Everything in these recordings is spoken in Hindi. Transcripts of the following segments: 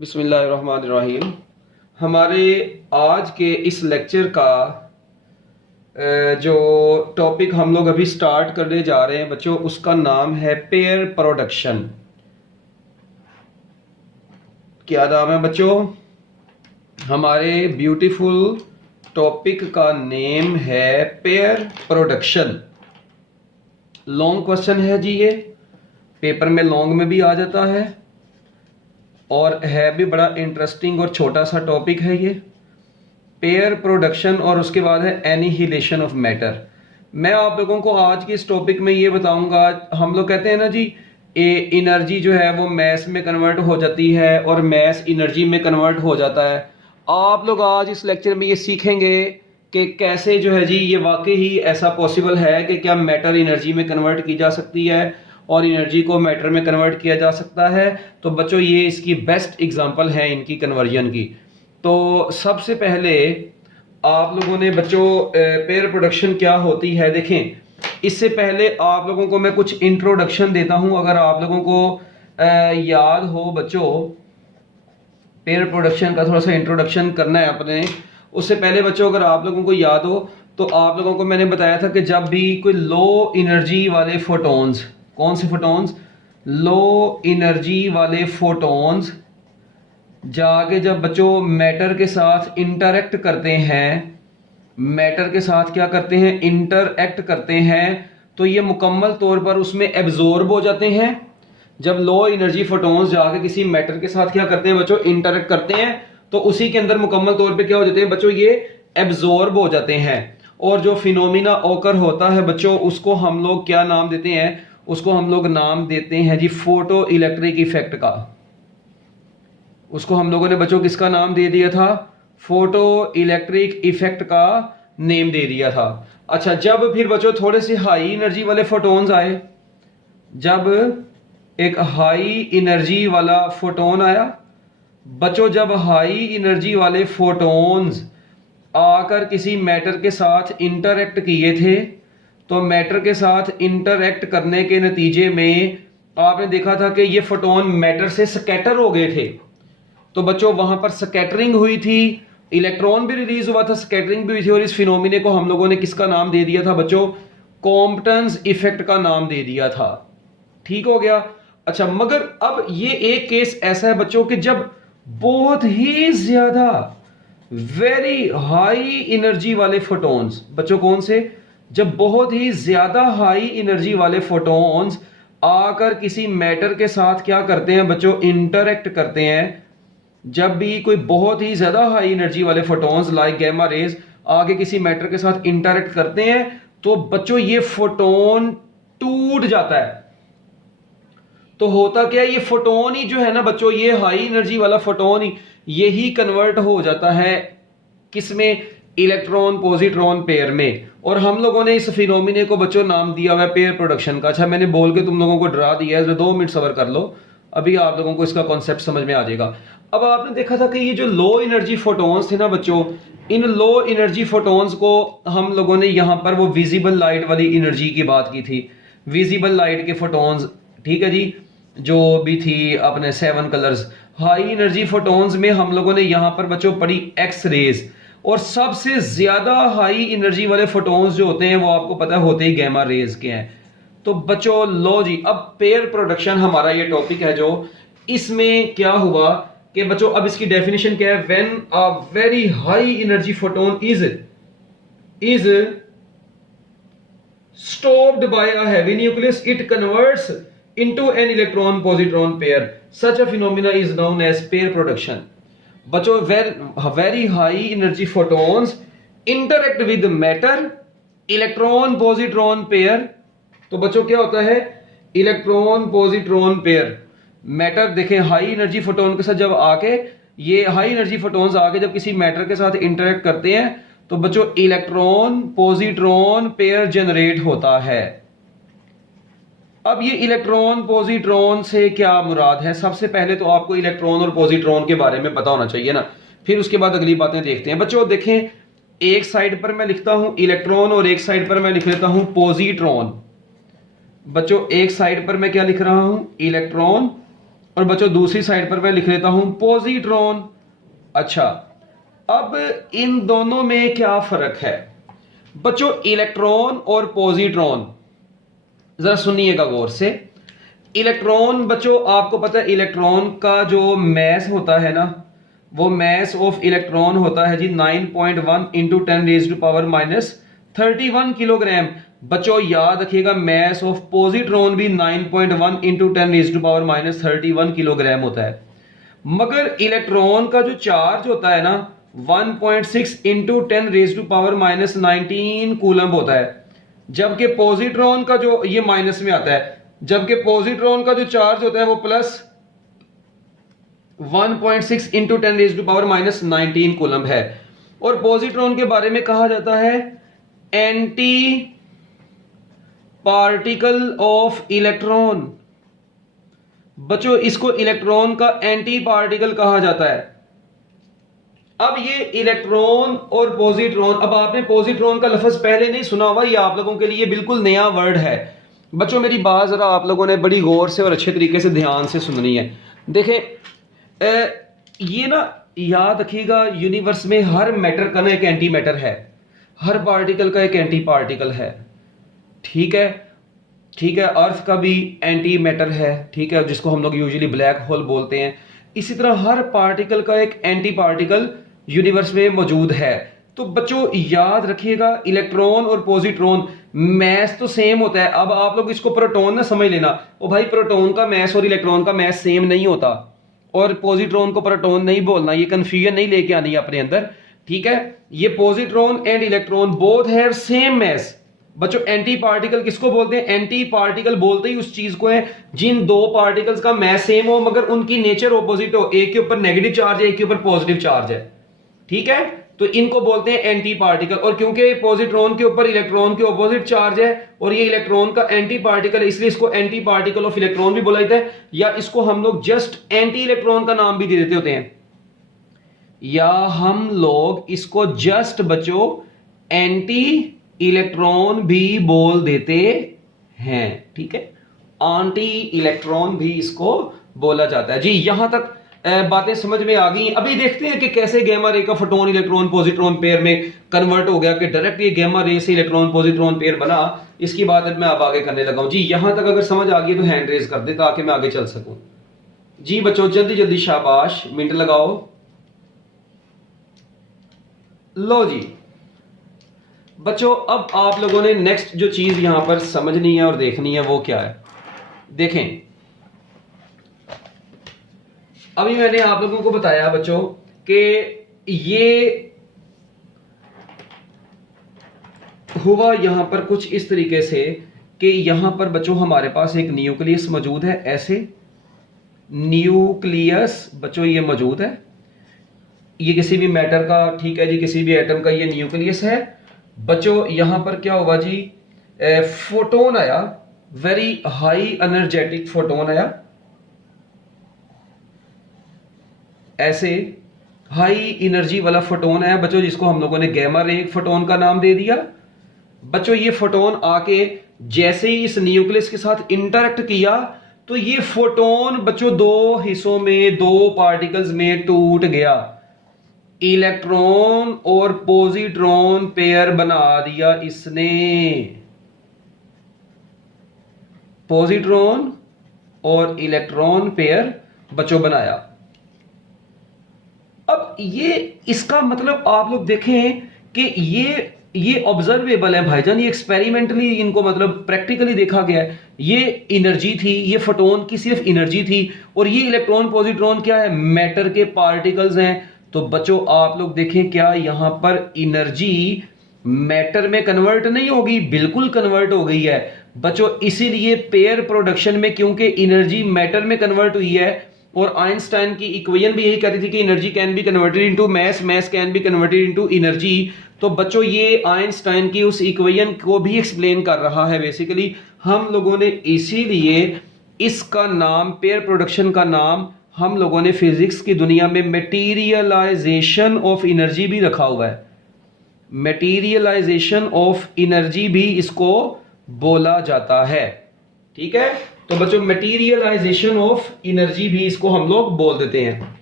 बिस्मिल्लाहिर्रहमानिर्रहीम। हमारे आज के इस लेक्चर का जो टॉपिक हम लोग अभी स्टार्ट करने जा रहे हैं बच्चों, उसका नाम है पेयर प्रोडक्शन। क्या नाम है बच्चों? हमारे ब्यूटीफुल टॉपिक का नेम है पेयर प्रोडक्शन। लॉन्ग क्वेश्चन है जी, ये पेपर में लॉन्ग में भी आ जाता है और है भी बड़ा इंटरेस्टिंग और छोटा सा टॉपिक है ये पेयर प्रोडक्शन। और उसके बाद है एनिहिलेशन ऑफ मैटर। मैं आप लोगों को आज के इस टॉपिक में ये बताऊंगा। हम लोग कहते हैं ना जी, एनर्जी जो है वो मैस में कन्वर्ट हो जाती है और मैस एनर्जी में कन्वर्ट हो जाता है। आप लोग आज इस लेक्चर में ये सीखेंगे कि कैसे जो है जी ये वाकई ही ऐसा पॉसिबल है कि क्या मैटर एनर्जी में कन्वर्ट की जा सकती है और एनर्जी को मैटर में कन्वर्ट किया जा सकता है। तो बच्चों ये इसकी बेस्ट एग्जांपल है इनकी कन्वर्जन की। तो सबसे पहले आप लोगों ने बच्चों पेयर प्रोडक्शन क्या होती है देखें। इससे पहले आप लोगों को मैं कुछ इंट्रोडक्शन देता हूं। अगर आप लोगों को याद हो बच्चों, पेयर प्रोडक्शन का थोड़ा सा इंट्रोडक्शन करना है अपने। उससे पहले बच्चों अगर आप लोगों को याद हो तो आप लोगों को मैंने बताया था कि जब भी कोई लो एनर्जी वाले फोटॉन्स, कौन से फोटॉन्स? लो एनर्जी वाले फोटॉन्स जाके जब बच्चों मैटर के साथ इंटरैक्ट करते हैं, मैटर के साथ क्या करते हैं? इंटरैक्ट करते हैं, तो ये मुकम्मल तौर पर उसमें एब्जॉर्ब हो जाते हैं। जब लो एनर्जी फोटॉन्स जाके किसी मैटर के साथ क्या करते हैं बच्चों? इंटरैक्ट करते हैं, तो उसी के अंदर मुकम्मल तौर पे क्या हो जाते हैं बच्चों? ये एब्जॉर्ब हो जाते हैं। और जो फिनोमिना ओकर होता है बच्चों, उसको हम लोग क्या नाम देते हैं? उसको हम लोग नाम देते हैं जी फोटो इलेक्ट्रिक इफेक्ट का। उसको हम लोगों ने बच्चों किसका नाम दे दिया था? फोटो इलेक्ट्रिक इफेक्ट का नेम दे दिया था। अच्छा, जब फिर बच्चों थोड़े से हाई एनर्जी वाले फोटॉन्स आए, जब एक हाई एनर्जी वाला फोटोन आया बच्चों, जब हाई एनर्जी वाले फोटॉन्स आकर किसी मैटर के साथ इंटरैक्ट किए थे, तो मैटर के साथ इंटरैक्ट करने के नतीजे में आपने देखा था कि ये फोटोन मैटर से स्कैटर हो गए थे। तो बच्चों वहां पर स्कैटरिंग हुई थी, इलेक्ट्रॉन भी रिलीज हुआ था, स्कैटरिंग भी हुई थी, और इस फिनोमिने को हम लोगों ने किसका नाम दे दिया था बच्चों? कॉम्पटन्स इफेक्ट का नाम दे दिया था। ठीक हो गया। अच्छा, मगर अब ये एक केस ऐसा है बच्चों कि जब बहुत ही ज्यादा वेरी हाई एनर्जी वाले फोटॉन्स, बच्चों कौन से? जब बहुत ही ज्यादा हाई एनर्जी वाले फोटॉन्स आकर किसी मैटर के साथ क्या करते हैं बच्चों? इंटरैक्ट करते हैं। जब भी कोई बहुत ही ज्यादा हाई एनर्जी वाले फोटॉन्स लाइक गैमा रेज आगे किसी मैटर के साथ इंटरैक्ट करते हैं, तो बच्चों ये फोटोन टूट जाता है। तो होता क्या है? ये फोटोन ही जो है ना बच्चों, ये हाई एनर्जी वाला फोटोन ही यही कन्वर्ट हो जाता है किसमें? इलेक्ट्रॉन पॉजिट्रॉन पेयर में। और हम लोगों ने इस फिनोमिने को बच्चों नाम दिया हुआ है पेयर प्रोडक्शन का। अच्छा, मैंने बोल के तुम लोगों को डरा दिया है, 2 मिनट सब्र कर लो, अभी आप लोगों को इसका कॉन्सेप्ट समझ में आ जाएगा। अब आपने देखा था कि ये जो लो एनर्जी फोटॉन्स थे ना बच्चों, इन लो एनर्जी फोटॉन्स को हम लोगों ने यहां पर वो विजिबल लाइट वाली एनर्जी की बात की थी। विजिबल लाइट के फोटॉन्स, ठीक है जी, जो भी थी अपने 7 कलर्स। हाई एनर्जी फोटॉन्स में हम लोगों ने यहां पर बच्चों पढ़ी एक्स रेज, और सबसे ज्यादा हाई एनर्जी वाले फोटॉन्स जो होते हैं वो आपको पता होते ही गैमा रेज के हैं। तो बच्चों लो जी, अब पेयर प्रोडक्शन हमारा ये टॉपिक है जो, इसमें क्या हुआ कि बच्चों अब इसकी डेफिनेशन क्या है? When a very high energy photon is stopped by a heavy nucleus, it converts into an electron positron pair. Such a phenomena is known as pair production. बच्चों very high energy photons interact with matter, electron positron pair. तो बच्चों क्या होता है? Electron positron pair. मैटर देखें, हाई एनर्जी फोटोन के साथ जब आके, ये हाई एनर्जी फोटोन्स आके जब किसी मैटर के साथ इंटरेक्ट करते हैं, तो बच्चों इलेक्ट्रॉन पॉजिट्रॉन पेयर जनरेट होता है। अब ये इलेक्ट्रॉन पॉजिट्रॉन से क्या मुराद है? सबसे पहले तो आपको इलेक्ट्रॉन और पॉजिट्रॉन के बारे में पता होना चाहिए ना, फिर उसके बाद अगली बातें देखते हैं। बच्चों देखें, एक साइड पर मैं लिखता हूं इलेक्ट्रॉन और एक साइड पर मैं लिख लेता हूं पॉजिट्रॉन। बच्चों एक साइड पर मैं क्या लिख रहा हूं? इलेक्ट्रॉन, और बच्चों दूसरी साइड पर मैं लिख लेता हूं पॉजिट्रॉन। अच्छा, अब इन दोनों में क्या फर्क है बच्चों? इलेक्ट्रॉन और पॉजिट्रॉन, जरा सुनिएगा गौर से। इलेक्ट्रॉन बच्चों आपको पता है इलेक्ट्रॉन का जो मैस होता है ना, वो मैस ऑफ इलेक्ट्रॉन होता है जी 9.1 इंटू 10⁻⁻31 किलोग्राम। बच्चों याद रखिएगा मैस ऑफ पॉजिट्रॉन भी 9.1 इंटू 10⁻⁻31 किलोग्राम होता है। मगर इलेक्ट्रॉन का जो चार्ज होता है ना 1.6 इंटू 10⁻⁻19 कूलम होता है, जबकि पॉजिट्रॉन का जो ये माइनस में आता है, जबकि पॉजिट्रॉन का जो चार्ज होता है वो प्लस 1.6 इंटू 10⁻⁻19 कूलम है। और पॉजिट्रॉन के बारे में कहा जाता है एंटी पार्टिकल ऑफ इलेक्ट्रॉन। बच्चों इसको इलेक्ट्रॉन का एंटी पार्टिकल कहा जाता है। अब ये इलेक्ट्रॉन और पॉजिट्रॉन, अब आपने पॉजिट्रॉन का लफ्ज पहले नहीं सुना हुआ, ये आप लोगों के लिए बिल्कुल नया वर्ड है। बच्चों मेरी बात जरा आप लोगों ने बड़ी गौर से और अच्छे तरीके से ध्यान से सुननी है। देखें ये ना याद रखिएगा यूनिवर्स में हर मैटर का ना एक एंटी मैटर है, हर पार्टिकल का एक एंटी पार्टिकल है। ठीक है, ठीक है। अर्थ का भी एंटी मैटर है, ठीक है, जिसको हम लोग यूजुअली ब्लैक होल बोलते हैं। इसी तरह हर पार्टिकल का एक एंटी पार्टिकल यूनिवर्स में मौजूद है। तो बच्चों याद रखिएगा इलेक्ट्रॉन और पॉजिट्रॉन मैस तो सेम होता है। अब आप लोग इसको प्रोटॉन ना समझ लेना, ओ भाई प्रोटॉन का मैस और इलेक्ट्रॉन का मैस सेम नहीं होता, और पॉजिट्रॉन को प्रोटॉन नहीं बोलना, ये कंफ्यूजन नहीं लेके आनी है अपने अंदर। ठीक है, ये positron and electron both have same mass. बच्चों एंटी पार्टिकल किसको बोलते हैं? एंटी पार्टिकल बोलते ही उस चीज को है जिन दो पार्टिकल्स का मैस सेम हो मगर उनकी नेचर ऑपोजिट हो, एक के ऊपर नेगेटिव चार्ज है, एक के ऊपर पॉजिटिव चार्ज है। ठीक है, तो इनको बोलते हैं एंटी पार्टिकल। और क्योंकि पॉजिट्रॉन के ऊपर इलेक्ट्रॉन के ऑपोजिट चार्ज है और ये इलेक्ट्रॉन का एंटी पार्टिकल है, इसलिए इसको एंटी पार्टिकल ऑफ इलेक्ट्रॉन भी बोला जाता है, या इसको हम लोग जस्ट एंटी इलेक्ट्रॉन का नाम भी दे देते होते हैं, या हम लोग इसको जस्ट बच्चों एंटी इलेक्ट्रॉन भी बोल देते हैं। ठीक है, एंटी इलेक्ट्रॉन भी इसको बोला जाता है जी। यहां तक बातें समझ में आ गई। अभी देखते हैं कि कैसे गामा रे का फोटोन इलेक्ट्रॉन पॉजिट्रॉन पेयर में कन्वर्ट हो गया, कि डायरेक्ट ये गामा रे से इलेक्ट्रॉन पॉजिट्रॉन पेयर बना। इसकी बात मैं अब आगे करने लगा हूं जी। यहां तक अगर समझ आ गई तो हैंड रेज कर दे ताकि मैं आगे चल सकूं जी। बच्चों जल्दी जल्दी शाबाश, मिनट लगाओ। लो जी बच्चों, अब आप लोगों ने नेक्स्ट जो चीज यहां पर समझनी है और देखनी है वो क्या है? देखें, अभी मैंने आप लोगों को बताया बच्चों कि ये हुआ यहां पर कुछ इस तरीके से कि यहां पर बच्चों हमारे पास एक न्यूक्लियस मौजूद है। ऐसे न्यूक्लियस बच्चों ये मौजूद है, ये किसी भी मैटर का, ठीक है जी, किसी भी एटम का ये न्यूक्लियस है। बच्चों यहां पर क्या हुआ जी, फोटोन आया, वेरी हाई एनर्जेटिक फोटोन आया। ऐसे हाई एनर्जी वाला फोटोन आया बच्चों, जिसको हम लोगों ने गामा रे फोटोन का नाम दे दिया। बच्चों ये फोटोन आके जैसे ही इस न्यूक्लियस के साथ इंटरेक्ट किया तो ये फोटोन बच्चों दो हिस्सों में, दो पार्टिकल्स में टूट गया। इलेक्ट्रॉन और पॉजिट्रॉन पेयर बना दिया इसने, पॉजिट्रॉन और इलेक्ट्रॉन पेयर बच्चों बनाया। अब ये इसका मतलब आप लोग देखें कि ये ऑब्जर्वेबल है भाईजान, ये एक्सपेरिमेंटली इनको मतलब प्रैक्टिकली देखा गया है। ये एनर्जी थी, ये फोटोन की सिर्फ एनर्जी थी, और ये इलेक्ट्रॉन पॉजिट्रॉन क्या है? मैटर के पार्टिकल्स हैं। तो बच्चों आप लोग देखें क्या यहां पर एनर्जी मैटर में कन्वर्ट नहीं होगी? बिल्कुल कन्वर्ट हो गई है बच्चों। इसीलिए पेयर प्रोडक्शन में क्योंकि एनर्जी मैटर में कन्वर्ट हुई है, और आइंस्टाइन की इक्वेशन भी यही कहती थी कि energy can be converted into mass, mass can be converted into energy. तो बच्चों ये आइंस्टाइन की उस इक्वेशन को भी एक्सप्लेन कर रहा है बेसिकली। हम लोगों ने इसीलिए इसका नाम, पेयर प्रोडक्शन का नाम, हम लोगों ने फिजिक्स की दुनिया में मटेरियलाइजेशन ऑफ एनर्जी भी रखा हुआ है। मटेरियलाइजेशन ऑफ एनर्जी भी इसको बोला जाता है। ठीक है, तो बच्चों मटीरियलाइजेशन ऑफ एनर्जी भी इसको हम लोग बोल देते हैं,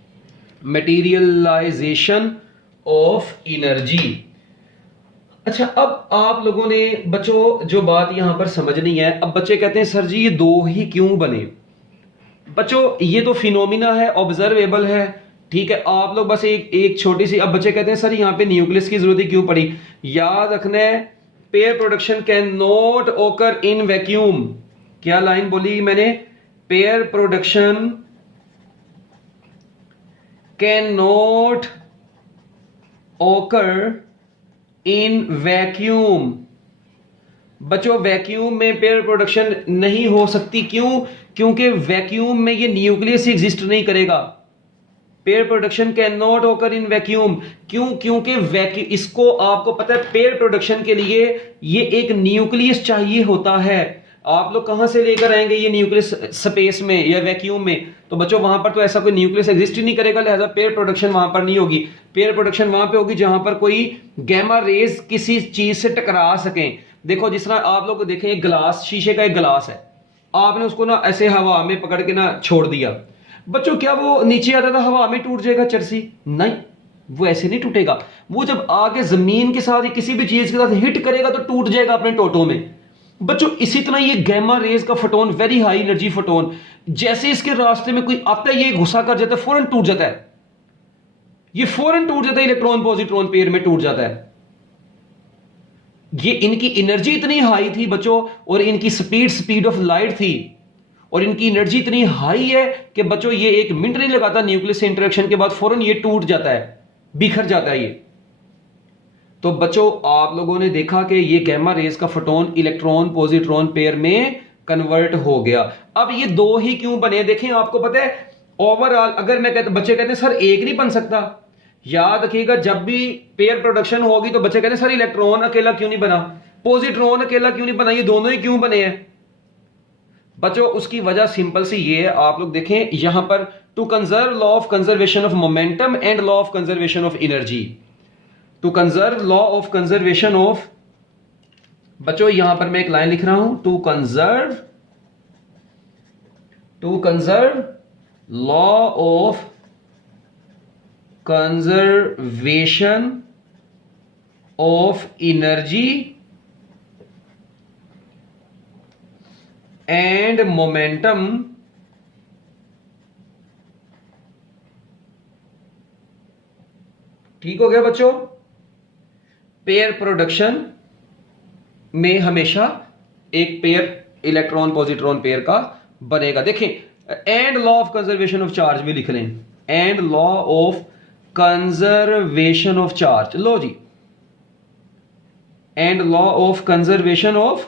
मटीरियलाइजेशन ऑफ एनर्जी। अच्छा, अब आप लोगों ने बच्चों जो बात यहां पर समझनी है, अब बच्चे कहते हैं सर जी ये दो ही क्यों बने। बच्चों ये तो फिनोमिना है, ऑब्जर्वेबल है, ठीक है, आप लोग बस एक छोटी सी, अब बच्चे कहते हैं सर यहाँ पे न्यूक्लियस की जरूरत क्यों पड़ी। याद रखना है, पेयर प्रोडक्शन कैन नॉट ओकर इन वैक्यूम। क्या लाइन बोली मैंने, पेयर प्रोडक्शन कैन नॉट ओकर इन वैक्यूम। बच्चों वैक्यूम में पेयर प्रोडक्शन नहीं हो सकती, क्यों, क्योंकि वैक्यूम में ये न्यूक्लियस एग्जिस्ट नहीं करेगा। पेयर प्रोडक्शन कैन नॉट ओकर इन वैक्यूम, क्यों, क्योंकि वैक्यूम, इसको आपको पता है पेयर प्रोडक्शन के लिए ये एक न्यूक्लियस चाहिए होता है। आप लोग कहां से लेकर आएंगे ये न्यूक्लियस, स्पेस में या वैक्यूम में, तो बच्चों वहां पर तो ऐसा कोई न्यूक्लियस एग्जिस्ट ही नहीं करेगा, लिहाजा पेयर प्रोडक्शन वहां पर नहीं होगी। पेयर प्रोडक्शन वहां पे होगी जहां पर कोई गैमा रेज किसी चीज से टकरा सके। देखो जिस तरह आप लोग देखें, एक गिलास, शीशे का एक गिलास है, आपने उसको ना ऐसे हवा में पकड़ के ना छोड़ दिया, बच्चों क्या वो नीचे आता था हवा में टूट जाएगा चरसी? नहीं, वो ऐसे नहीं टूटेगा, वो जब आगे जमीन के साथ किसी भी चीज के साथ हिट करेगा तो टूट जाएगा अपने टोटों में। बच्चों इसी तरह ये गैमा रेज का photon, very high energy photon, जैसे इसके रास्ते में कोई आता है ये घुसा कर जाता है, फौरन टूट जाता है, ये फौरन टूट जाता है, इलेक्ट्रॉन पॉजिट्रॉन पेयर में टूट जाता है। ये इनकी एनर्जी इतनी हाई थी बच्चों, और इनकी स्पीड ऑफ लाइट थी, और इनकी एनर्जी इतनी हाई है कि बच्चों ये 1 मिनट नहीं लगाता न्यूक्लियस से इंटरेक्शन के बाद फौरन ये टूट जाता है, बिखर जाता है ये। तो बच्चों आप लोगों ने देखा कि ये गैमा रेज का फोटोन इलेक्ट्रॉन पॉजिट्रॉन पेयर में कन्वर्ट हो गया। अब ये दो ही क्यों बने, देखें आपको पता है ओवरऑल, अगर मैं कहता, बच्चे कहते हैं सर एक नहीं बन सकता, याद रखिएगा जब भी पेयर प्रोडक्शन होगी तो बच्चे कहते हैं सर इलेक्ट्रॉन अकेला क्यों नहीं बना, पॉजिट्रॉन अकेला क्यों नहीं बना, ये दोनों ही क्यों बने हैं। बच्चों उसकी वजह सिंपल सी ये है, आप लोग देखें यहां पर, to conserve law of conservation of momentum and law of conservation of energy, to conserve law of conservation of, बच्चों यहां पर मैं एक लाइन लिख रहा हूं, to conserve law of conservation of energy and momentum ठीक हो गया बच्चों। पेयर प्रोडक्शन में हमेशा एक पेयर इलेक्ट्रॉन पॉजिट्रॉन पेयर का बनेगा। देखें and law of conservation of charge भी लिख लें, and law of conservation of charge, लो जी, and law of conservation of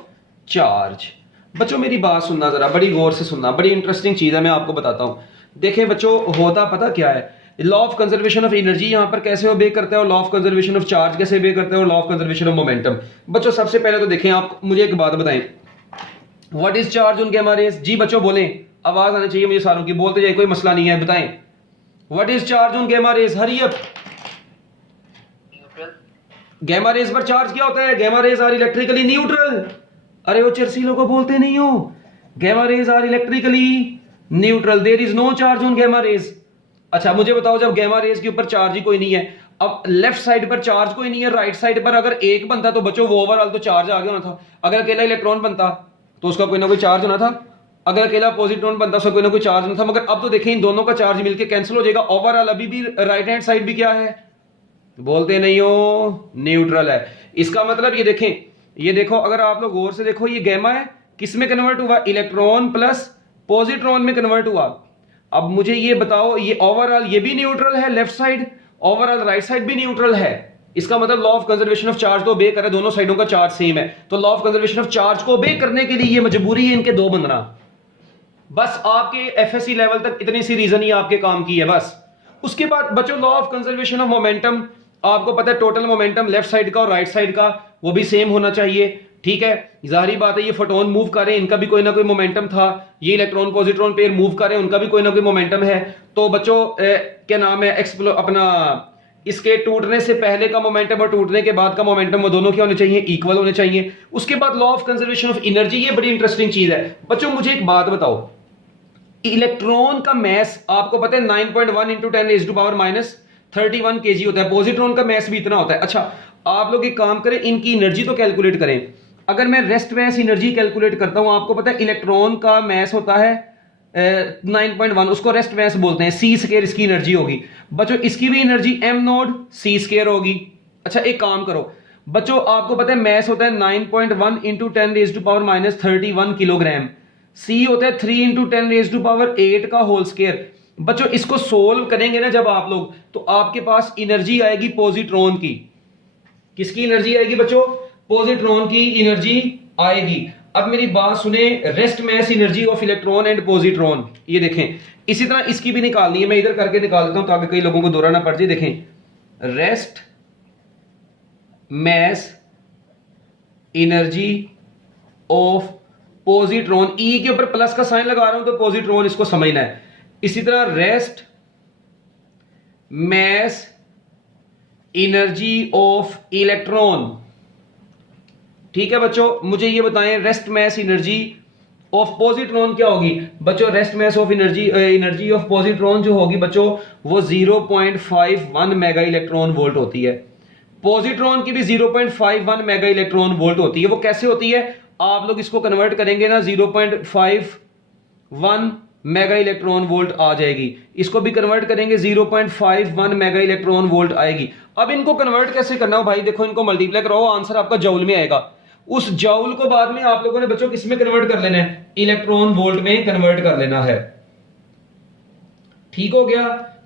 charge. बच्चों मेरी बात सुनना जरा, बड़ी गौर से सुनना, बड़ी इंटरेस्टिंग चीज है, मैं आपको बताता हूं। देखें बच्चों होता पता क्या है, law of conservation of energy यहां पर कैसे ओबे करता है, और law of conservation of charge कैसे ओबे करता है, और law of conservation of momentum. बच्चों सबसे पहले तो देखें, आप मुझे एक बात बताएं, what is charge on gamma rays? जी बच्चों बोलें, आवाज आनी चाहिए मुझे सारों की, बोलते जाए कोई मसला नहीं है, बताएं what is charge on gamma rays, hurry up. Gamma rays पर चार्ज क्या होता है? Gamma rays are electrically neutral. अरे वो चरसी लोगों बोलते नहीं हो, gamma rays are electrically neutral, there is no charge on gamma rays. अच्छा मुझे बताओ, जब गैमा रेज के ऊपर चार्ज ही कोई नहीं है, अब लेफ्ट साइड पर चार्ज कोई नहीं है, राइट साइड पर अगर एक बनता तो बच्चों वो ओवरऑल तो चार्ज आ गया होना था। अगर अकेला इलेक्ट्रॉन बनता तो उसका कोई ना कोई चार्ज होना था, अगर अकेला पॉजिट्रॉन बनता उसका कोई ना कोई चार्ज होना था, मगर अब तो देखें इन दोनों का चार्ज मिलकर कैंसिल हो जाएगा, ओवरऑल अभी भी राइट हैंड साइड भी क्या है, बोलते नहीं हो, न्यूट्रल है। इसका मतलब ये देखें, ये देखो अगर आप लोग गौर से देखो, ये गैमा है, किस में कन्वर्ट हुआ, इलेक्ट्रॉन प्लस पॉजिट्रॉन में कन्वर्ट हुआ। अब मुझे ये बताओ, ये ओवरऑल ये भी न्यूट्रल है left side, overall right side भी न्यूट्रल है, इसका मतलब law of conservation of charge तो ओबे करे, दोनों साइडों का चार्ज सेम है, तो law of conservation of charge को ओबे करने के लिए ये मजबूरी है इनके दो बनना। बस आपके एफएससी लेवल तक इतनी सी रीजन ही आपके काम की है बस। उसके बाद बच्चों law of conservation of momentum, आपको पता है टोटल मोमेंटम लेफ्ट साइड का और राइट साइड का वो भी सेम होना चाहिए, ठीक है। जाहिर बात है ये फोटोन मूव कर रहे हैं, इनका भी कोई ना कोई मोमेंटम था, ये इलेक्ट्रॉन पॉजिट्रॉन पेयर मूव कर रहे हैं, उनका भी कोई ना कोई मोमेंटम है। तो बच्चों क्या नाम है, अपना इसके टूटने से पहले का मोमेंटम और टूटने के बाद का मोमेंटम वो दोनों क्या होने चाहिए, इक्वल होने चाहिए। उसके बाद law of conservation of energy, ये बड़ी इंटरेस्टिंग चीज है बच्चों। मुझे एक बात बताओ, इलेक्ट्रॉन का मैस आपको पता है 9.1 इंटू 10⁻³ kg होता है, पॉजिट्रॉन का मैस भी इतना होता है। अच्छा, आप लोग एक काम करें, इनकी एनर्जी तो कैलकुलेट करें। अगर मैं रेस्ट मैस एनर्जी कैलकुलेट करता हूं, आपको पता है इलेक्ट्रॉन का मैस होता है 9.1, उसको रेस्ट मैस बोलते हैं, c² इसकी एनर्जी होगी बच्चों। इसकी भी एनर्जी m0c² होगी। अच्छा, एक काम करो बच्चों, आपको पता है मैस होता है 9.1 इंटू 10⁻³ किलोग्राम, c होता है 3 इंटू 10⁸ का होल स्क्वायर। बच्चों इसको सोल्व करेंगे ना जब आप लोग, तो आपके पास एनर्जी आएगी पॉजिट्रॉन की। किसकी एनर्जी आएगी बच्चों, पॉजिट्रॉन की एनर्जी आएगी। अब मेरी बात सुने, rest mass energy of electron and positron, ये देखें इसी तरह इसकी भी निकालनी है। मैं इधर करके निकाल देता हूं ताकि कई लोगों को दोहराना पड़ जाए। देखें, rest mass energy of positron, E के ऊपर प्लस का साइन लगा रहा हूं तो पॉजिट्रॉन, इसको समझना है। इसी तरह rest mass energy of electron, ठीक है बच्चों। मुझे ये बताएं rest mass energy of positron क्या होगी बच्चों। Rest mass of energy of positron जो होगी बच्चों, वो 0.51 मेगा इलेक्ट्रॉन वोल्ट होती है। पॉजिट्रॉन की भी 0.51 मेगा इलेक्ट्रॉन वोल्ट होती है। वो कैसे होती है, आप लोग इसको कन्वर्ट करेंगे ना, 0.51 मेगा इलेक्ट्रॉन वोल्ट आ जाएगी। इसको भी कन्वर्ट करेंगे 0.51 मेगा इलेक्ट्रॉन वोल्ट आएगी। अब इनको कन्वर्ट कैसे करना हो भाई, देखो इनको मल्टीप्लाई करो, आंसर आपका जूल में आएगा। उस जूल को बाद में आप लोगों ने बच्चों किस में कन्वर्ट कर लेना है, इलेक्ट्रॉन वोल्ट में कन्वर्ट कर लेना है। ठीक हो गया,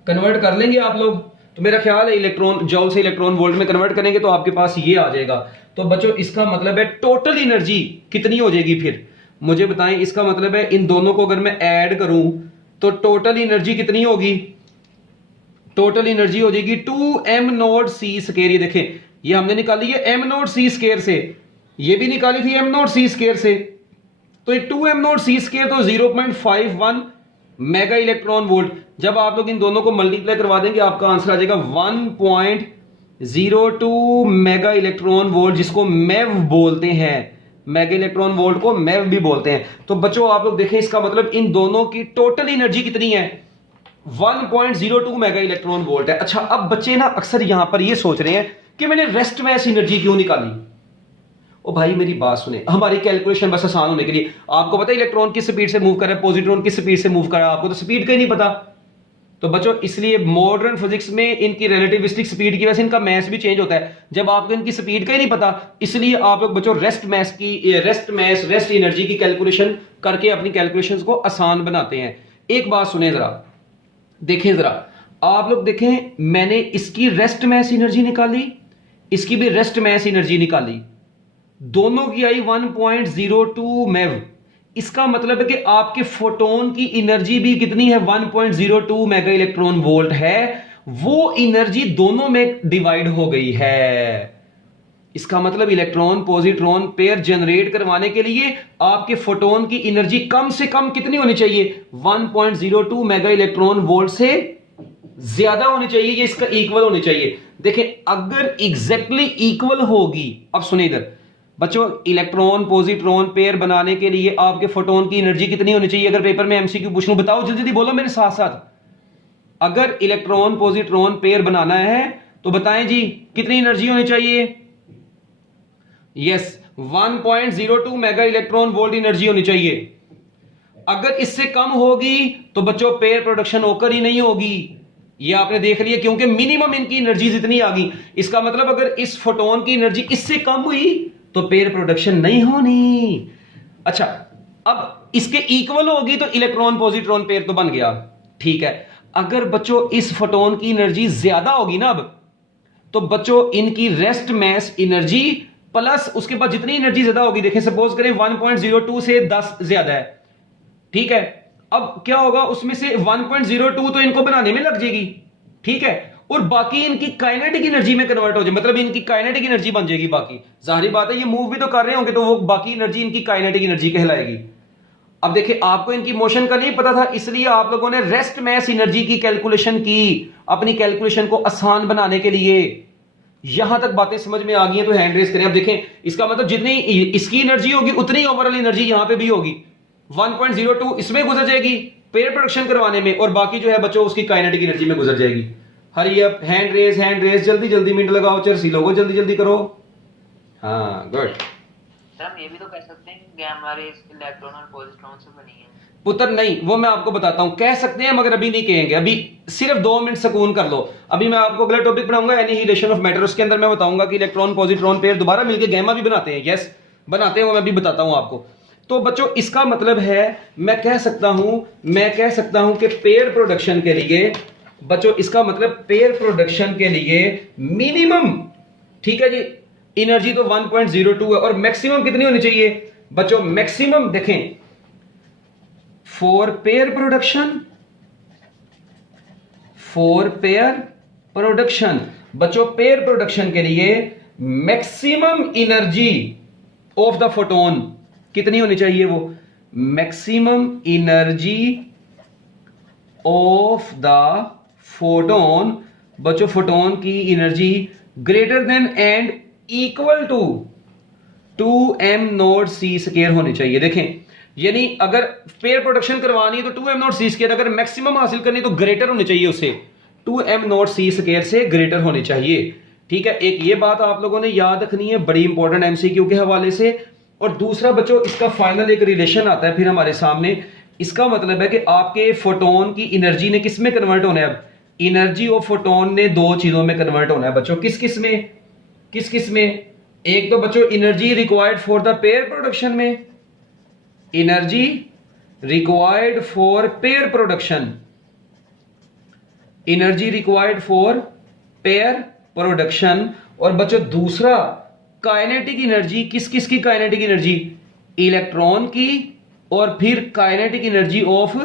कन्वर्ट कर लेंगे आप लोग, तो मेरा ख्याल है इलेक्ट्रॉन जूल से इलेक्ट्रॉन वोल्ट में कन्वर्ट करेंगे तो आपके पास ये आ जाएगा। तो बच्चों इसका मतलब है टोटल एनर्जी कितनी हो जाएगी, फिर मुझे बताएं। इसका मतलब है इन दोनों को अगर मैं ऐड करूं तो टोटल एनर्जी कितनी होगी, टोटल एनर्जी हो जाएगी 2m0c²। ये देखें, ये हमने निकाली है m0c² से, ये भी निकाली थी m0c² से, तो ये 2m0c² तो 0.51 मेगा इलेक्ट्रॉन वोल्ट। जब आप लोग इन दोनों को मल्टीप्लाई करवा देंगे आपका आंसर आ जाएगा 1.02 मेगा इलेक्ट्रॉन वोल्ट, जिसको मेव बोलते हैं। मेगा इलेक्ट्रॉन वोल्ट को मेव भी बोलते हैं। तो बच्चों आप लोग देखें, इसका मतलब इन दोनों की टोटल एनर्जी कितनी है, 1.02 मेगा इलेक्ट्रॉन वोल्ट है। अच्छा, अब बच्चे ना अक्सर यहां पर ये सोच रहे हैं कि मैंने रेस्ट मैस एनर्जी क्यों निकाली। ओ भाई मेरी बात सुने, हमारी कैलकुलेशन बस आसान होने के लिए, आपको पता है इलेक्ट्रॉन किस स्पीड से मूव कर रहा है, पॉजिट्रॉन किस स्पीड से मूव कर रहा है, आपको तो स्पीड का ही नहीं पता। तो बच्चों इसलिए मॉडर्न फिजिक्स में इनकी रिलेटिविस्टिक स्पीड की वजह से इनका मैस भी चेंज होता है। जब आपको इनकी स्पीड का ही नहीं पता, इसलिए आप लोग बच्चों रेस्ट एनर्जी की कैलकुलेशन करके अपनी कैलकुलेशंस को आसान बनाते हैं। एक बात सुने जरा, देखें जरा, आप लोग देखें, मैंने इसकी रेस्ट मैस एनर्जी निकाली, इसकी भी रेस्ट मैस एनर्जी निकाली, दोनों की आई 1.02 मेव। इसका मतलब है कि आपके फोटोन की एनर्जी भी कितनी है, 1.02 मेगा इलेक्ट्रॉन वोल्ट है। वो एनर्जी दोनों में डिवाइड हो गई है। इसका मतलब इलेक्ट्रॉन पॉजिट्रॉन पेयर जनरेट करवाने के लिए आपके फोटोन की एनर्जी कम से कम कितनी होनी चाहिए, 1.02 मेगा इलेक्ट्रॉन वोल्ट से ज्यादा होनी चाहिए, ये इसका इक्वल होनी चाहिए। देखें अगर एग्जैक्टली इक्वल होगी, अब सुनिए इधर बच्चों, इलेक्ट्रॉन पॉजिट्रॉन पेयर बनाने के लिए आपके फोटोन की एनर्जी कितनी होनी चाहिए। अगर पेपर में एमसीक्यू पूछ लूं, बताओ जल्दी जल्दी बोलो मेरे साथ साथ। अगर इलेक्ट्रॉन पॉजिट्रॉन पेयर बनाना है तो बताएं जी कितनी एनर्जी होनी चाहिए। Yes, 1.02 mega electron volt energy होनी चाहिए। अगर इससे कम होगी तो बच्चों पेयर प्रोडक्शन होकर ही नहीं होगी। ये आपने देख लिया, क्योंकि मिनिमम इनकी एनर्जी इतनी आ गई। इसका मतलब अगर इस फोटोन की एनर्जी इससे कम हुई तो पेयर प्रोडक्शन नहीं होनी। अच्छा, अब इसके इक्वल होगी तो इलेक्ट्रॉन पॉजिट्रॉन पेयर तो बन गया, ठीक है। अगर बच्चों इस फोटोन की एनर्जी ज्यादा होगी ना, अब तो बच्चों इनकी रेस्ट मैस एनर्जी प्लस उसके बाद जितनी एनर्जी ज्यादा होगी, देखें सपोज करें 1.02 से 10 ज्यादा है, ठीक है। अब क्या होगा, उसमें से 1.02 तो इनको बनाने में लग जाएगी, ठीक है, और बाकी इनकी काइनेटिक एनर्जी में कन्वर्ट हो जाए, मतलब इनकी काइनेटिक एनर्जी बन जाएगी बाकी। जाहिर बात है ये मूव भी तो कर रहे होंगे, तो वो बाकी एनर्जी इनकी काइनेटिक एनर्जी कहलाएगी। अब देखिए आपको इनकी मोशन का नहीं पता था, इसलिए आप लोगों ने रेस्ट मैस एनर्जी की कैलकुलेशन की अपनी कैलकुलेशन को आसान बनाने के लिए। यहां तक बातें समझ में आ गई हैं तो हैंड रेज करें। अब देखें इसका मतलब जितनी इसकी एनर्जी होगी उतनी ओवरऑल एनर्जी यहां पे भी होगी। 1.02 इसमें गुजर जाएगी पेयर प्रोडक्शन करवाने में, और बाकी जो है बच्चों उसकी काइनेटिक एनर्जी में गुजर जाएगी। हरी अप, हैंड रेज, जल्दी जल्दी मिनट लगाओ, चर्सी लोगो जल्दी जल्दी करो। हाँ गुड। सर हम ये भी तो कह सकते हैं कि गामा रेस इलेक्ट्रॉन और पॉजिट्रॉन से बनी है। पुत्र नहीं, वो मैं आपको बताता हूं, कह सकते हैं मगर अभी नहीं कहेंगे, अभी सिर्फ 2 मिनट सुकून कर लो। अभी मैं आपको अगला टॉपिक पढ़ाऊंगा एनिहिलेशन ऑफ मैटर, उसके अंदर मैं बताऊंगा कि इलेक्ट्रॉन पॉजिट्रॉन पेयर दोबारा मिलकर गैमा भी बनाते हैं। यस बनाते हैं, वो मैं भी बताता हूं आपको। तो बच्चों इसका मतलब है मैं कह सकता हूं कि पेयर प्रोडक्शन के लिए, बच्चों इसका मतलब पेयर प्रोडक्शन के लिए मिनिमम, ठीक है जी, एनर्जी तो 1.02 है, और मैक्सिमम कितनी होनी चाहिए बच्चों? मैक्सिमम देखें फॉर पेयर प्रोडक्शन, बच्चों पेयर प्रोडक्शन के लिए maximum energy of the photon कितनी होनी चाहिए? वो maximum energy of the photon, बच्चों फोटोन की energy greater than and equal to 2m0c² होनी चाहिए। देखें यानी अगर पेयर प्रोडक्शन करवानी है तो 2m0c², अगर मैक्सिमम हासिल करनी तो ग्रेटर होनी चाहिए उससे, 2m0c² से ग्रेटर होनी चाहिए। ठीक है, एक ये बात आप लोगों ने याद रखनी है, बड़ी इंपॉर्टेंट एमसीक्यू के हवाले से। और दूसरा बच्चों इसका फाइनल एक रिलेशन आता है फिर हमारे सामने। इसका मतलब है कि आपके फोटोन की एनर्जी ने किस में कन्वर्ट होना है? अब एनर्जी ऑफ फोटोन ने 2 चीजों में कन्वर्ट होना है बच्चों। किस किस में? एक तो बच्चों energy required for the pair production में, energy required for pair production, energy required for pair production. और बच्चों दूसरा काइनेटिक एनर्जी, किस की काइनेटिक एनर्जी? इलेक्ट्रॉन की, और फिर काइनेटिक एनर्जी ऑफ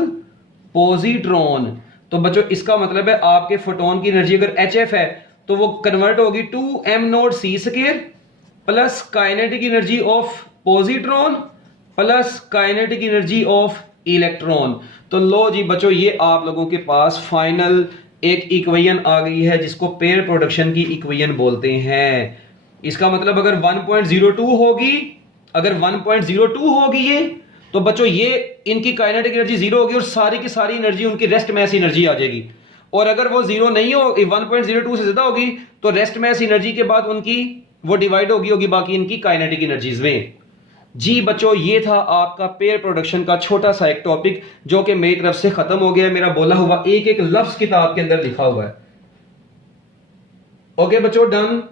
पॉजिट्रॉन। तो बच्चों इसका मतलब है आपके फोटोन की एनर्जी अगर HF है तो वो कन्वर्ट होगी 2m0c² plus kinetic energy of positron plus kinetic energy of electron. तो लो जी बच्चों ये आप लोगों के पास फाइनल एक इक्वेशन आ गई है जिसको पेयर प्रोडक्शन की इक्वेशन बोलते हैं। इसका मतलब अगर 1.02 होगी, अगर 1.02 होगी ये, तो बच्चों ये इनकी काइनेटिक एनर्जी 0 होगी और सारी की सारी एनर्जी उनकी रेस्ट मैस एनर्जी आ जाएगी। और अगर वो 0 नहीं हो, 1.02 से ज्यादा होगी तो रेस्ट मैस एनर्जी के बाद उनकी वो डिवाइड होगी बाकी इनकी काइनेटिक एनर्जीज में। जी बच्चों ये था आपका पेयर प्रोडक्शन का छोटा सा एक टॉपिक जो कि मेरी तरफ से खत्म हो गया। मेरा बोला हुआ एक एक लफ्ज किताब के अंदर लिखा हुआ है। ओके बच्चों डन।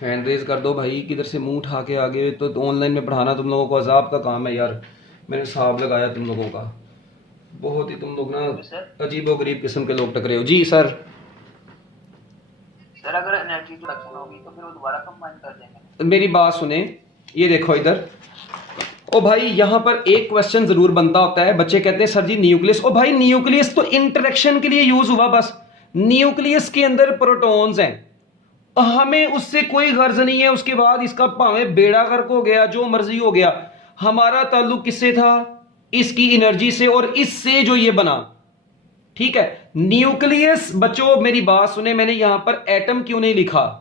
हैंड रेज कर दो भाई, किधर से मुंह उठा के आगे। तो ऑनलाइन में पढ़ाना तुम लोगों को अजाब का काम है यार, मैंने हिसाब लगाया तुम लोगों का। बहुत ही तुम लोग ना अजीबो गरीब किस्म के लोग टकरे हो। जी सर। सर अगर एनर्जी प्रोडक्शन होगी तो फिर वो दोबारा कंबाइन कर देंगे। मेरी बात सुने, ये देखो इधर। ओ भाई यहां पर एक क्वेश्चन जरूर बनता होता है, बच्चे कहते हैं सर जी न्यूक्लियस। ओ भाई न्यूक्लियस तो इंटरेक्शन के लिए यूज हुआ बस। न्यूक्लियस के अंदर प्रोटॉन्स हैं, हमें उससे कोई गर्ज नहीं है। उसके बाद इसका भावे बेड़ा गर्क हो गया, जो मर्जी हो गया, हमारा ताल्लुक किससे था? इसकी एनर्जी से, और इससे जो ये बना। ठीक है, न्यूक्लियस बच्चों मेरी बात सुने, मैंने यहां पर एटम क्यों नहीं लिखा?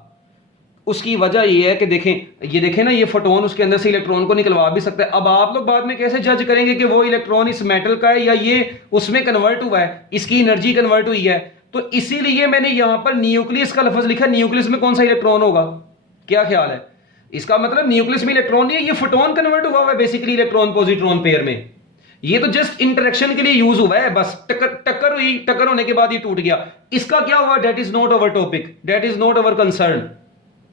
उसकी वजह यह है कि देखें, ये देखें ना, ये फोटोन उसके अंदर से इलेक्ट्रॉन को निकलवा भी सकता है। अब आप लोग बाद में कैसे जज करेंगे कि वो इलेक्ट्रॉन इस मेटल का है या ये उसमें कन्वर्ट हुआ है, इसकी एनर्जी कन्वर्ट हुई है? तो इसीलिए मैंने यहां पर न्यूक्लियस का लफ्ज लिखा। न्यूक्लियस में कौन सा इलेक्ट्रॉन होगा? क्या ख्याल है? इसका मतलब न्यूक्लियस में इलेक्ट्रॉन नहीं है, ये फोटोन कन्वर्ट हुआ है बेसिकली इलेक्ट्रॉन पॉजिट्रॉन पेयर में। ये तो जस्ट इंटरेक्शन के लिए यूज हुआ है बस। टक्कर हुई, टक्कर होने के बाद ये टूट गया। इसका क्या हुआ? That is not our topic, that is not our concern.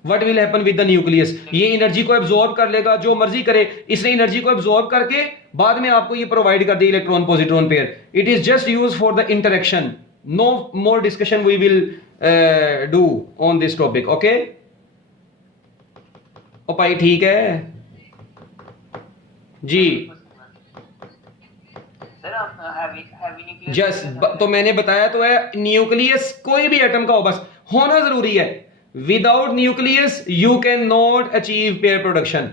What will happen with the nucleus? ये एनर्जी को एब्जॉर्ब कर लेगा, जो मर्जी करे। इसने एनर्जी को एब्जॉर्ब करके बाद में आपको ये प्रोवाइड कर दी electron positron pair. It is just use for the interaction. No more discussion we will do on this topic. Okay ओ भाई ठीक है जी। जस्ट तो मैंने बताया तो है, न्यूक्लियस कोई भी एटम का हो बस होना जरूरी है। Without nucleus you can not achieve pair production.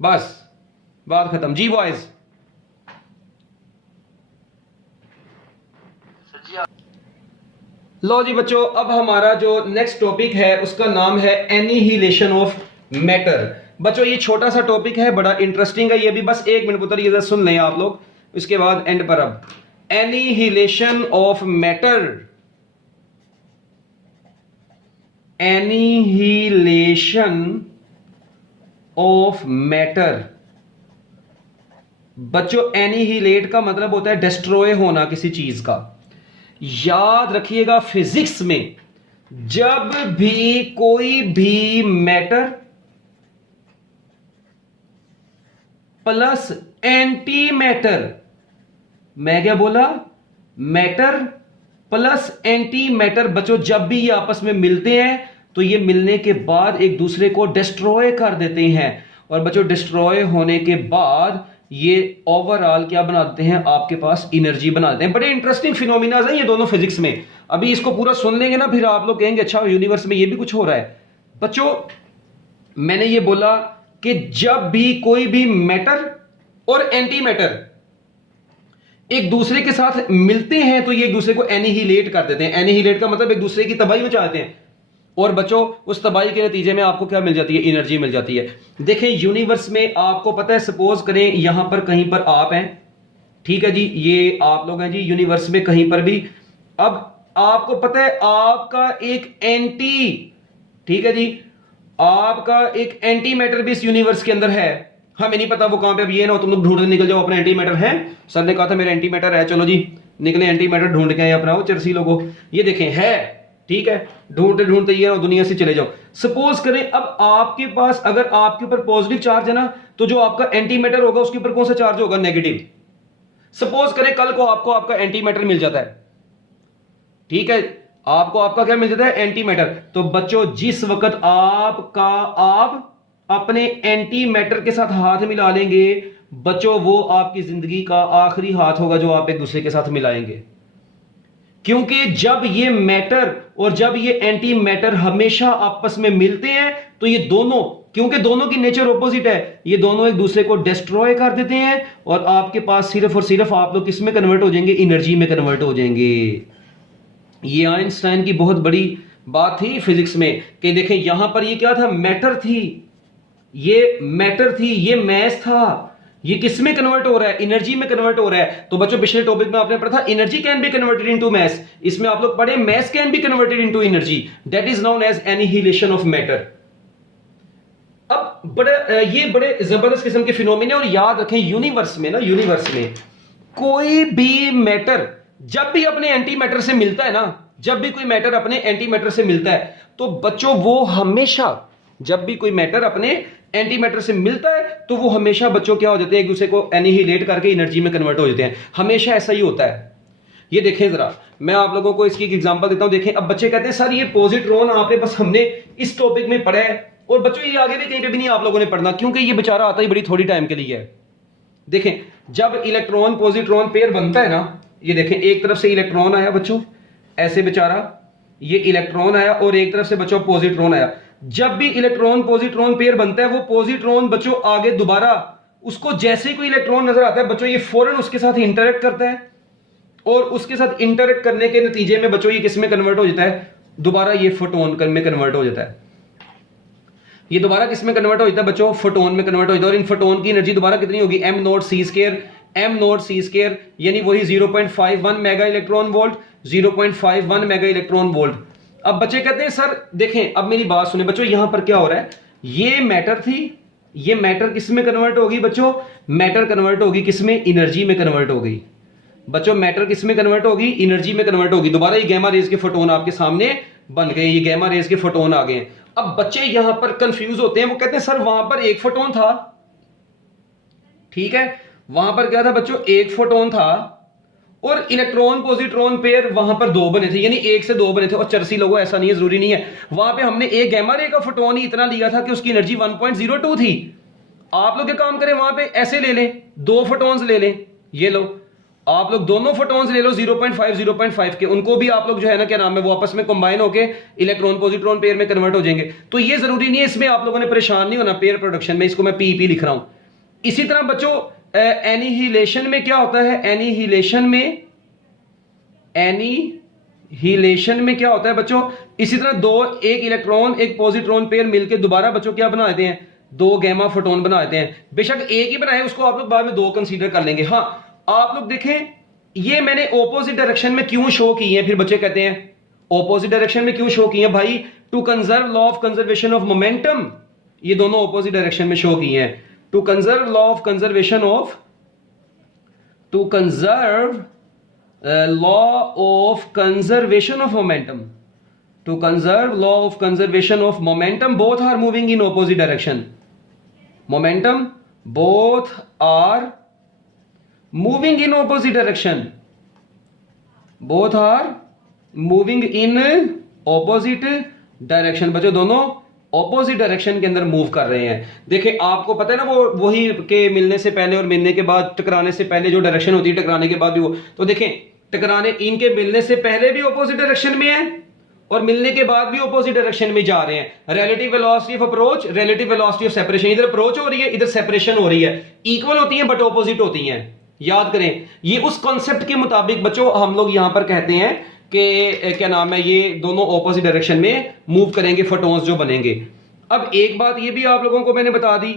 बस बात खत्म जी बॉयज। सर जी लो जी बच्चों, अब हमारा जो नेक्स्ट टॉपिक है उसका नाम है एनिहिलेशन ऑफ मैटर। बच्चों ये छोटा सा टॉपिक है, बड़ा इंटरेस्टिंग है ये भी। बस 1 मिनट पुत्र ये सुन लें आप लोग, इसके बाद एंड पर। अब annihilation of matter, annihilation of matter. बच्चों एनिहिलेट का मतलब होता है डिस्ट्रॉय होना किसी चीज का। याद रखिएगा फिजिक्स में जब भी कोई भी मैटर प्लस एंटी मैटर, मैं क्या बोला, मैटर प्लस एंटी मैटर, बच्चों जब भी ये आपस में मिलते हैं तो ये मिलने के बाद एक दूसरे को डिस्ट्रॉय कर देते हैं। और बच्चों डिस्ट्रॉय होने के बाद ये ओवरऑल क्या बनाते हैं, आपके पास एनर्जी बना देते हैं। बड़े इंटरेस्टिंग फिनोमिना है ये दोनों फिजिक्स में। अभी इसको पूरा सुन लेंगे ना, फिर आप लोग कहेंगे अच्छा यूनिवर्स में ये भी कुछ हो रहा है। बच्चों मैंने ये बोला कि जब भी कोई भी मैटर और एंटी मैटर एक दूसरे के साथ मिलते हैं तो ये एक दूसरे को एनिहिलेट कर देते हैं। एनिहिलेट का मतलब एक दूसरे की तबाही मचाते हैं। और बच्चों उस तबाही के नतीजे में आपको क्या मिल जाती है, एनर्जी मिल जाती है। देखें यूनिवर्स में आपको पता है, सपोज करें यहां पर कहीं पर आप हैं, ठीक है जी, ये आप लोग हैं जी यूनिवर्स में कहीं पर भी। अब आपको पता है आपका एक एंटी, ठीक है जी, आपका एक एंटी मैटर भी इस यूनिवर्स के अंदर है। हमें नहीं पता वो कहां पे। अब ये ना हो तुम लोग ढूंढने निकल जाओ अपना एंटी मैटर है, सर ने कहा था मेरा एंटी मैटर है, चलो जी निकले एंटी मैटर ढूंढ के आए अपना, वो चरसी लोगों ये देखें है, ठीक है, ढूंढते ढूंढते ये दुनिया से चले जाओ। सपोज करें अब आपके पास अगर आपके ऊपर पॉजिटिव चार्ज है ना, तो जो आपका एंटी मैटर होगा उसके ऊपर कौन सा चार्ज होगा, नेगेटिव। सपोज करें कल को आपको आपका एंटी मैटर मिल जाता है, ठीक है, आपको आपका क्या मिल जाता है, एंटी मैटर। तो बच्चों जिस वक्त आप अपने एंटी मैटर के साथ हाथ मिला लेंगे, बच्चों वो आपकी जिंदगी का आखिरी हाथ होगा जो आप एक दूसरे के साथ मिलाएंगे। क्योंकि जब ये मैटर और जब ये एंटी मैटर हमेशा आपस में मिलते हैं तो ये दोनों, क्योंकि दोनों की नेचर ऑपोजिट है, ये दोनों एक दूसरे को डिस्ट्रॉय कर देते हैं और आपके पास सिर्फ और सिर्फ आप लोग किस में कन्वर्ट हो जाएंगे, एनर्जी में कन्वर्ट हो जाएंगे। ये आइंस्टाइन की बहुत बड़ी बात थी फिजिक्स में कि देखें यहां पर ये क्या था, मैटर थी, ये मैटर थी, ये मैस था, ये किस में कन्वर्ट हो रहा है, एनर्जी में कन्वर्ट हो रहा है। तो बच्चों पिछले टॉपिक में आपने पढ़ा था energy can be converted into mass, इसमें आप लोग पढ़े mass can be converted into energy, that is known as annihilation of matter. अब ये बड़े जबरदस्त किस्म के फिनोमिना। और याद रखें यूनिवर्स में ना, यूनिवर्स में कोई भी मैटर जब भी अपने एंटी मैटर से मिलता है ना, जब भी कोई मैटर अपने एंटी मैटर से मिलता है तो बच्चों वो हमेशा, जब भी कोई मैटर अपने एंटी मैटर से मिलता है तो वो हमेशा बच्चों क्या हो जाते हैं, एक दूसरे को एनिहिलेट करके एनर्जी में कन्वर्ट हो जाते हैं। हमेशा ऐसा ही होता है। ये देखें जरा, मैं आप लोगों को इसकी एक एग्जांपल देता हूं। देखें अब बच्चे कहते हैं सर ये पॉजिट्रॉन आपने बस हमने इस टॉपिक में पढ़ा है, और बच्चों ये आगे भी कहीं पे भी नहीं आप लोगों ने पढ़ना, क्योंकि ये बेचारा आता ही बड़ी थोड़ी टाइम के लिए है। देखें जब इलेक्ट्रॉन पॉजिट्रॉन पेयर बनता है ना, ये देखें एक तरफ से इलेक्ट्रॉन आया बच्चों, ऐसे बेचारा ये इलेक्ट्रॉन आया, और एक तरफ से बच्चों पॉजिट्रॉन आया। जब भी इलेक्ट्रॉन पॉजिट्रॉन पेयर बनता है, वो पॉजिट्रॉन बच्चों आगे दोबारा उसको जैसे ही कोई इलेक्ट्रॉन नजर आता है बच्चों, ये फौरन उसके साथ इंटरेक्ट करता है, और उसके साथ इंटरेक्ट करने के नतीजे में बच्चों ये किस में कन्वर्ट हो जाता है, दोबारा ये फोटोन में कन्वर्ट हो जाता है। ये दोबारा किस में कन्वर्ट हो जाता है बच्चों, फोटोन में कन्वर्ट हो जाता है। और इन फोटोन की एनर्जी दोबारा कितनी होगी, m not c square, m not c square, यानी वही 0.51 mega electron volt, 0.51 mega electron volt. अब बच्चे कहते हैं सर देखें, अब मेरी बात सुने बच्चों, यहां पर क्या हो रहा है, ये मैटर थी, ये मैटर किस में कन्वर्ट होगी बच्चों, मैटर कन्वर्ट होगी किस में, एनर्जी में कन्वर्ट हो गई। बच्चों मैटर किस में कन्वर्ट होगी, एनर्जी में कन्वर्ट होगी। दोबारा ये गैमा रेज के फोटोन आपके सामने बन गए, ये गैमा रेज के फोटोन आ गए। अब बच्चे यहां पर कंफ्यूज होते हैं, वो कहते हैं सर वहां पर एक फोटोन था, ठीक है, वहां पर क्या था बच्चों, एक फोटोन था, और इलेक्ट्रॉन पॉजिट्रॉन पेयर वहां पर दो बने थे, यानी एक से दो बने थे। और चरसी लोगों ऐसा नहीं है, जरूरी नहीं है, वहां पे हमने एक गैमा रे का फोटोन ही इतना लिया था कि उसकी एनर्जी 1.02 थी। आप लोग क्या काम करें, वहां पे ऐसे ले लें, दो फोटोन्स ले लें, ये लो, आप लोग दोनों फोटॉन्स ले लो 0.5 0.5 के, उनको भी आप लोग जो है ना क्या नाम है वो आपस में कंबाइन होके इलेक्ट्रॉन पॉजिट्रॉन पेयर में कन्वर्ट हो जाएंगे। तो ये जरूरी नहीं है, इसमें आप लोगों ने परेशान नहीं होना पेयर प्रोडक्शन में, इसको मैं पीईपी लिख रहा हूं। इसी तरह बच्चों एनिहिलेशन में क्या होता है, एनिहिलेशन में क्या होता है बच्चों, इसी तरह एक इलेक्ट्रॉन एक पॉजिट्रॉन पेयर मिलकर दोबारा बच्चों क्या बना देते हैं, 2 गैमा फोटोन बना देते हैं। बेशक एक ही बनाए, उसको आप लोग बाद में 2 कंसीडर कर लेंगे। हाँ आप लोग देखें ये मैंने ऑपोजिट डायरेक्शन में क्यों शो की है, फिर बच्चे कहते हैं ऑपोजिट डायरेक्शन में क्यों शो की है भाई, to conserve law of conservation of momentum, ये दोनों ऑपोजिट डायरेक्शन में शो की हैं, to conserve law of conservation of, to conserve law of conservation of momentum, to conserve law of conservation of momentum, both are moving in opposite direction, momentum both are moving in opposite direction, both are moving in opposite direction, बच्चों दोनों ऑपोजिट डायरेक्शन के अंदर मूव कर रहे हैं। देखिए आपको पता है ना वो वही के मिलने से पहले और मिलने के बाद, टकराने से पहले जो डायरेक्शन होती है, टकराने के बाद भी वो, तो देखें टकराने इनके मिलने से पहले भी ऑपोजिट डायरेक्शन में है और मिलने के बाद भी ऑपोजिट डायरेक्शन में जा रहे हैं। Relative velocity of approach, relative velocity of separation, इधर अप्रोच हो रही है इधर सेपरेशन हो रही है, इक्वल होती है बट ऑपोजिट होती हैं। याद करें ये उस कॉन्सेप्ट के मुताबिक बच्चों हम लोग यहां पर कहते हैं कि क्या नाम है, ये दोनों ऑपोजिट डायरेक्शन में मूव करेंगे फोटॉन्स जो बनेंगे। अब एक बात ये भी आप लोगों को मैंने बता दी।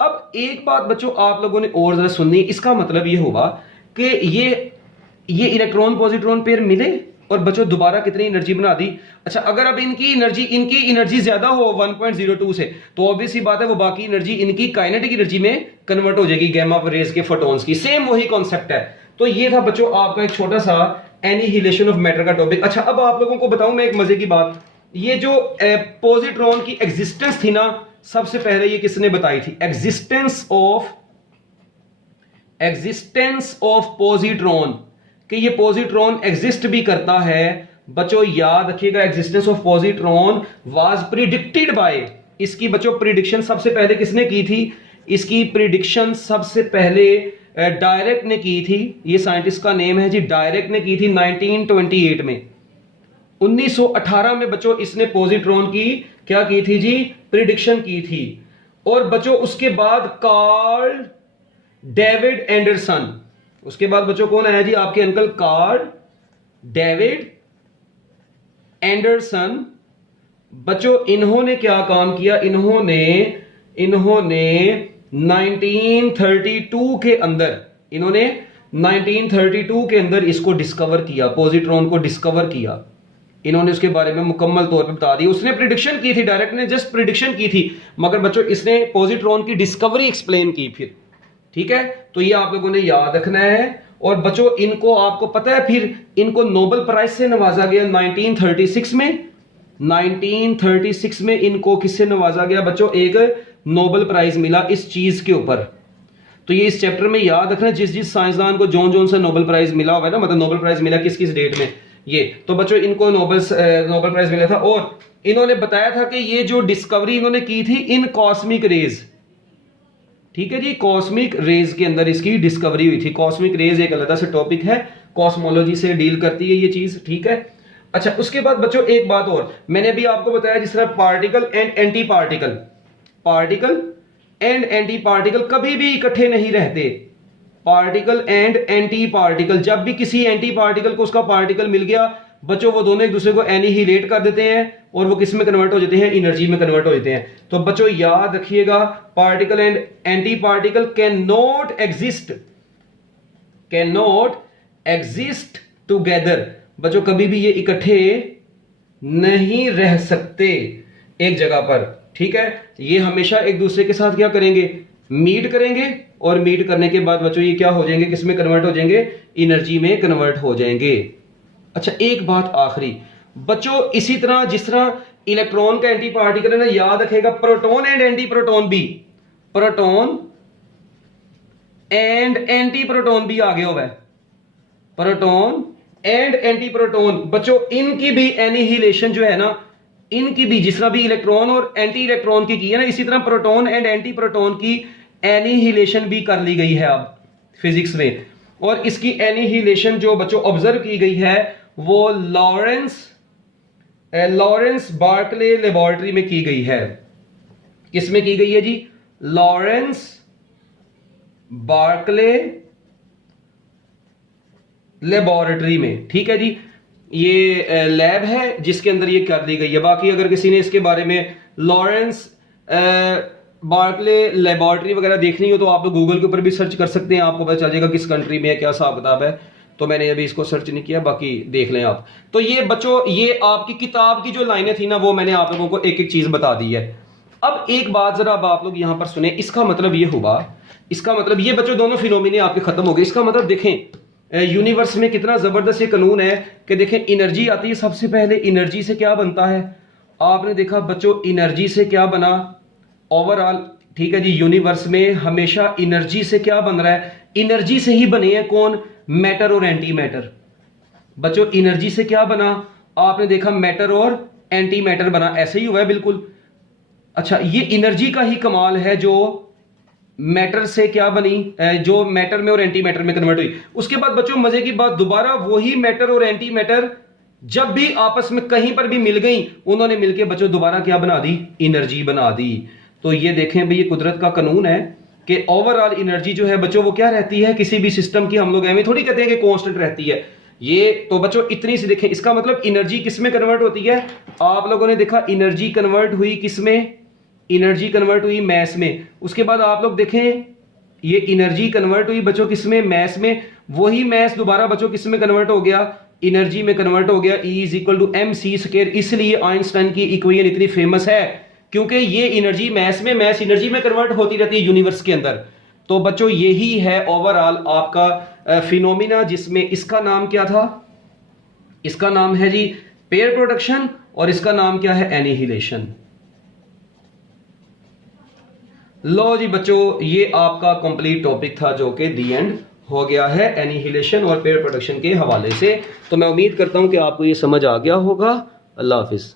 अब एक बात बच्चों आप लोगों ने और जरा सुननी, इसका मतलब ये होगा कि ये इलेक्ट्रॉन पॉजिट्रॉन पेयर मिले और बच्चों दोबारा कितनी एनर्जी बना दी। अच्छा अगर अब इनकी एनर्जी ज्यादा हो 1.02 से, तो ऑब्वियस सी बात है वो बाकी एनर्जी इनकी काइनेटिक एनर्जी में कन्वर्ट हो जाएगी गैमा रेज के फोटॉन्स की। सेम वही कॉन्सेप्ट है। तो ये था बच्चों आपका एक छोटा सा एनिहिलेशन ऑफ मैटर का टॉपिक। अच्छा अब आप लोगों को बताऊं मैं एक मजे की बात, ये जो पॉजिट्रॉन की एग्जिस्टेंस थी ना, सबसे पहले ये किसने बताई थी, एग्जिस्टेंस ऑफ पॉजिट्रॉन, कि ये पॉजिट्रॉन एग्जिस्ट भी करता है। बच्चों याद रखिएगा existence of positron was predicted by, इसकी बच्चों प्रिडिक्शन सबसे पहले किसने की थी, इसकी प्रिडिक्शन सबसे पहले डायरेक्ट ने की थी। ये साइंटिस्ट का नेम है जी, डायरेक्ट ने की थी 1928 में, 1918 में बच्चों इसने पॉजिट्रॉन की क्या की थी जी, प्रिडिक्शन की थी। और बच्चों उसके बाद कार्ल डेविड एंडरसन, उसके बाद बच्चों कौन आया जी, आपके अंकल कार्ल डेविड एंडरसन। बच्चों इन्होंने क्या काम किया, इन्होंने 1932 के अंदर, इन्होंने 1932 के अंदर इसको डिस्कवर किया, पॉजिट्रॉन को डिस्कवर किया इन्होंने, उसके बारे में मुकम्मल तौर पे बता दिया। उसने प्रिडिक्शन की थी, डायरेक्ट ने जस्ट प्रिडिक्शन की थी, मगर बच्चों इसने पॉजिट्रॉन की डिस्कवरी एक्सप्लेन की फिर। ठीक है, तो ये आप लोगों ने याद रखना है। और बच्चों इनको आपको पता है फिर इनको नोबेल प्राइज से नवाजा गया 1936 में। 1936 में इनको किससे नवाजा गया बच्चों, एक नोबेल प्राइज मिला इस चीज के ऊपर। तो ये इस चैप्टर में याद रखना, जिस साइंसदान को जोन से नोबेल प्राइज मिला हुआ है ना, मतलब नोबेल प्राइज मिला किस डेट में, ये तो बच्चों इनको नोबेल प्राइज मिला था। और इन्होंने बताया था कि ये जो डिस्कवरी इन्होंने की थी इन कॉस्मिक रेज, ठीक है जी, कॉस्मिक रेज के अंदर इसकी डिस्कवरी हुई थी। कॉस्मिक रेज एक अलग से टॉपिक है, कॉस्मोलॉजी से डील करती है ये चीज, ठीक है। अच्छा उसके बाद बच्चों एक बात और मैंने अभी आपको बताया, जिस तरह particle and anti particle, particle and anti particle कभी भी इकट्ठे नहीं रहते। पार्टिकल एंड एंटी पार्टिकल, जब भी किसी एंटी पार्टिकल को उसका पार्टिकल मिल गया बच्चों, वो दोनों एक दूसरे को एनिहिलेट कर देते हैं और वो किस में कन्वर्ट हो जाते हैं, एनर्जी में कन्वर्ट हो जाते हैं। तो बच्चों याद रखिएगा particle and anti particle can not exist together. बच्चों कभी भी ये इकट्ठे नहीं रह सकते एक जगह पर, ठीक है। ये हमेशा एक दूसरे के साथ क्या करेंगे, मीट करेंगे, और मीट करने के बाद बच्चों ये क्या हो जाएंगे, किस में कन्वर्ट हो जाएंगे, एनर्जी में कन्वर्ट हो जाएंगे। अच्छा एक बात आखिरी बच्चों, इसी तरह जिस तरह इलेक्ट्रॉन का एंटी पार्टिकल है ना, याद रखेगा प्रोटॉन एंड एंटी प्रोटॉन भी, प्रोटॉन एंड एंटी प्रोटॉन भी आगे हुआ है, प्रोटॉन एंड एंटी प्रोटॉन। बच्चों इनकी भी एनिहिलेशन जो है ना, इनकी भी जिस तरह भी इलेक्ट्रॉन और एंटी इलेक्ट्रॉन की है ना, इसी तरह प्रोटॉन एंड एंटी प्रोटॉन की एनिहिलेशन भी कर ली गई है अब फिजिक्स में। और इसकी एनिहिलेशन जो बच्चों ऑब्जर्व की गई है वो लॉरेंस बार्कले लेबोरेटरी में की गई है। किसमें की गई है जी? लॉरेंस बार्कले लेबोरेटरी में, ठीक है जी। ये लैब है जिसके अंदर ये कर दी गई है। बाकी अगर किसी ने इसके बारे में लॉरेंस बार्कले लेबोरेटरी वगैरह देखनी हो तो आप लोग गूगल के ऊपर भी सर्च कर सकते हैं, आपको पता चल जाएगा किस कंट्री में है, क्या हिसाब किताब है। तो मैंने अभी इसको सर्च नहीं किया, बाकी देख लें आप। तो ये बच्चों ये आपकी किताब की जो लाइनें थी ना वो मैंने आप लोगों को एक एक चीज बता दी है। अब एक बात जरा अब आप लोग यहां पर सुने, इसका मतलब ये होगा, इसका मतलब ये बच्चों दोनों फिनोमिने आपके खत्म हो गए। इसका मतलब देखें यूनिवर्स में कितना जबरदस्त ये कानून है कि देखें एनर्जी आती है, सबसे पहले एनर्जी से क्या बनता है? आपने देखा बच्चों एनर्जी से क्या बना ओवरऑल, ठीक है जी। यूनिवर्स में हमेशा एनर्जी से क्या बन रहा है? एनर्जी से ही बने हैं कौन? मैटर और एंटी मैटर। बच्चों एनर्जी से क्या बना? आपने देखा मैटर और एंटी मैटर बना, ऐसे ही हुआ है बिल्कुल। अच्छा ये एनर्जी का ही कमाल है जो मैटर से क्या बनी, जो मैटर में और एंटी मैटर में कन्वर्ट हुई। उसके बाद बच्चों मजे की बात, दोबारा वही मैटर और एंटी मैटर जब भी आपस में कहीं पर भी मिल गई, उन्होंने मिलकर बच्चों दोबारा क्या बना दी? एनर्जी बना दी। तो ये देखें भाई ये कुदरत का कानून है कि ओवरऑल एनर्जी जो है बच्चों वो क्या रहती है किसी भी सिस्टम की, हम लोग ऐਵੇਂ थोड़ी कहते हैं कि कांस्टेंट रहती है ये। तो बच्चों इतनी सी देखें, इसका मतलब एनर्जी किस में कन्वर्ट होती है? आप लोगों ने देखा एनर्जी कन्वर्ट हुई किस में? एनर्जी कन्वर्ट हुई मैस में। उसके बाद आप लोग देखें ये एनर्जी कन्वर्ट हुई बच्चों किस में? मैस में। वही मैस दोबारा बच्चों किस में कन्वर्ट हो गया? एनर्जी में कन्वर्ट हो गया। E = mc²। इसलिए आइंस्टाइन की इक्वेशन इतनी फेमस है क्योंकि ये एनर्जी मैस में, मैस एनर्जी में कन्वर्ट होती रहती है यूनिवर्स के अंदर। तो बच्चों यही है ओवरऑल आपका फिनोमिना, जिसमें इसका नाम क्या था? इसका नाम है जी पेयर प्रोडक्शन और इसका नाम क्या है? एनिहिलेशन। लो जी बच्चों ये आपका कंप्लीट टॉपिक था जो कि दी एंड हो गया है एनिहिलेशन और पेयर प्रोडक्शन के हवाले से। तो मैं उम्मीद करता हूं कि आपको ये समझ आ गया होगा। अल्लाह हाफिज।